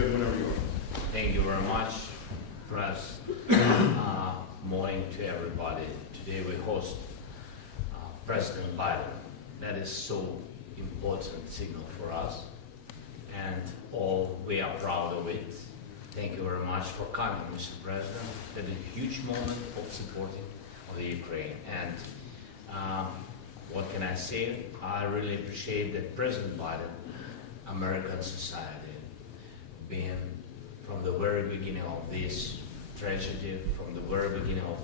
good whenever you are. Thank you very much, press. Morning to everybody. Today we host President Biden. That is so important signal for us, and all we are proud of it. Thank you very much for coming, Mr. President. That is a huge moment of supporting of the Ukraine. And what can I say? I really appreciate that President Biden, American society, being from the very beginning of this tragedy, from the very beginning of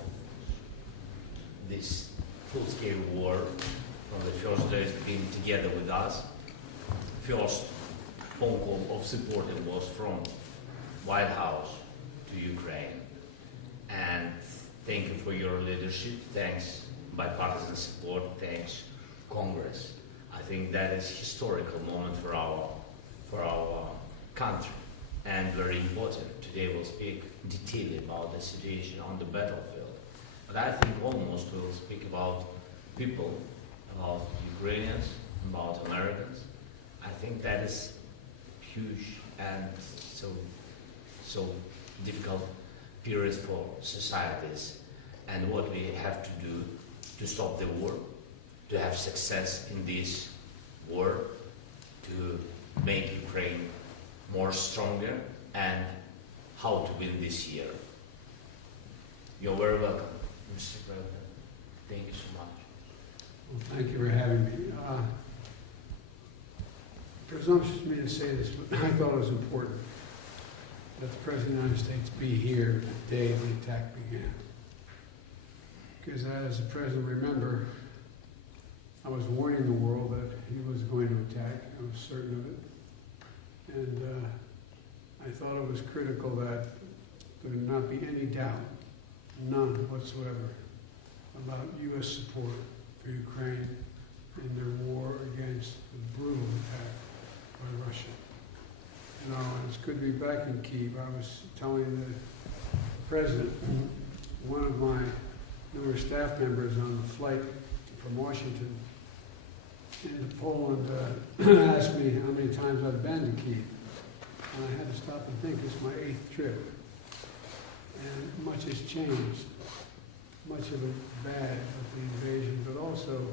this full-scale war, from the first days being together with us. First phone call of support was from White House to Ukraine. And thank you for your leadership. Thanks bipartisan support. Thanks Congress. I think that is historical moment for our country, and very important. Today we'll speak in detail about the situation on the battlefield. But I think almost we'll speak about people, about Ukrainians, about Americans. I think that is huge and so difficult period for societies, and what we have to do to stop the war, to have success in this war, to make Ukraine more stronger, and how to win this year. You're very welcome, Mr. President. Thank you so much. Well, thank you for having me. Presumptuous of me to say this, but I thought it was important that the President of the United States be here the day the attack began. Because as the President remember, I was warning the world that he was going to attack. I was certain of it. And I thought it was critical that there would not be any doubt, none whatsoever, about U.S. support for Ukraine in their war against the brutal attack by Russia. You know, it's good to be back in Kyiv. I was telling the President, one of my newer staff members on the flight from Washington into Poland asked me how many times I've been to Kyiv. And I had to stop and think, it's my 8th trip. And much has changed. Much of it bad with the invasion, but also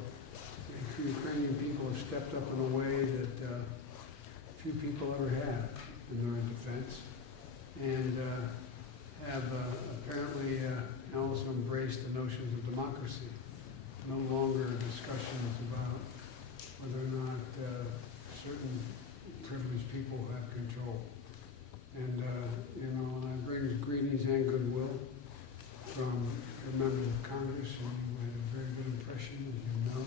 the Ukrainian people have stepped up in a way that few people ever have in their defense, and have apparently also embraced the notions of democracy. No longer discussions about whether or not certain privileged people have control. And you know, and I bring greetings and goodwill from your members of Congress, and you had a very good impression, as you know,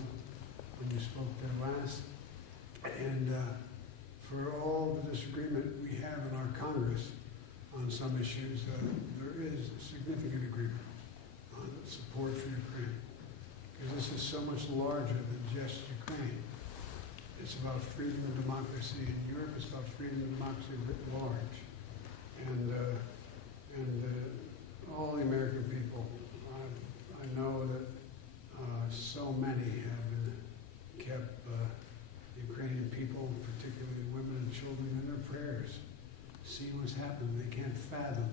when you spoke there last. And for all the disagreement we have in our Congress on some issues, there is significant agreement on support for Ukraine. Because this is so much larger than just Ukraine. It's about freedom and democracy in Europe. It's about freedom and democracy writ large. And all the American people, I know that so many have kept Ukrainian people, particularly women and children, in their prayers, seeing what's happening. They can't fathom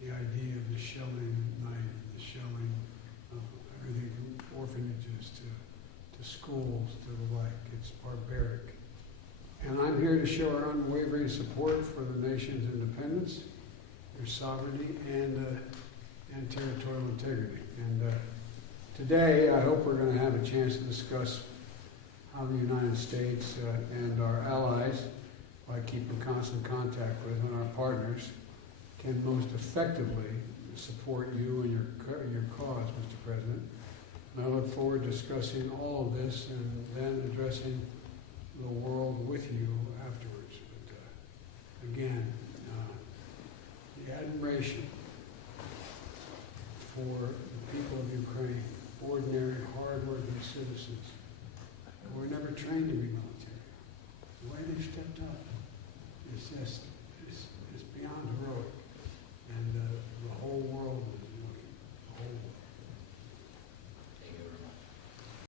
the idea of the shelling at night, the shelling of everything from orphanages to schools to the like. It's barbaric. And I'm here to show our unwavering support for the nation's independence, their sovereignty, and territorial integrity. And today, I hope we're going to have a chance to discuss how the United States and our allies, by keeping constant contact with and our partners, can most effectively support you and your cause, Mr. President. And I look forward to discussing all of this and then addressing the world with you afterwards. But again, the admiration for the people of Ukraine, ordinary, hard-working citizens who were never trained to be military. The way they stepped up is just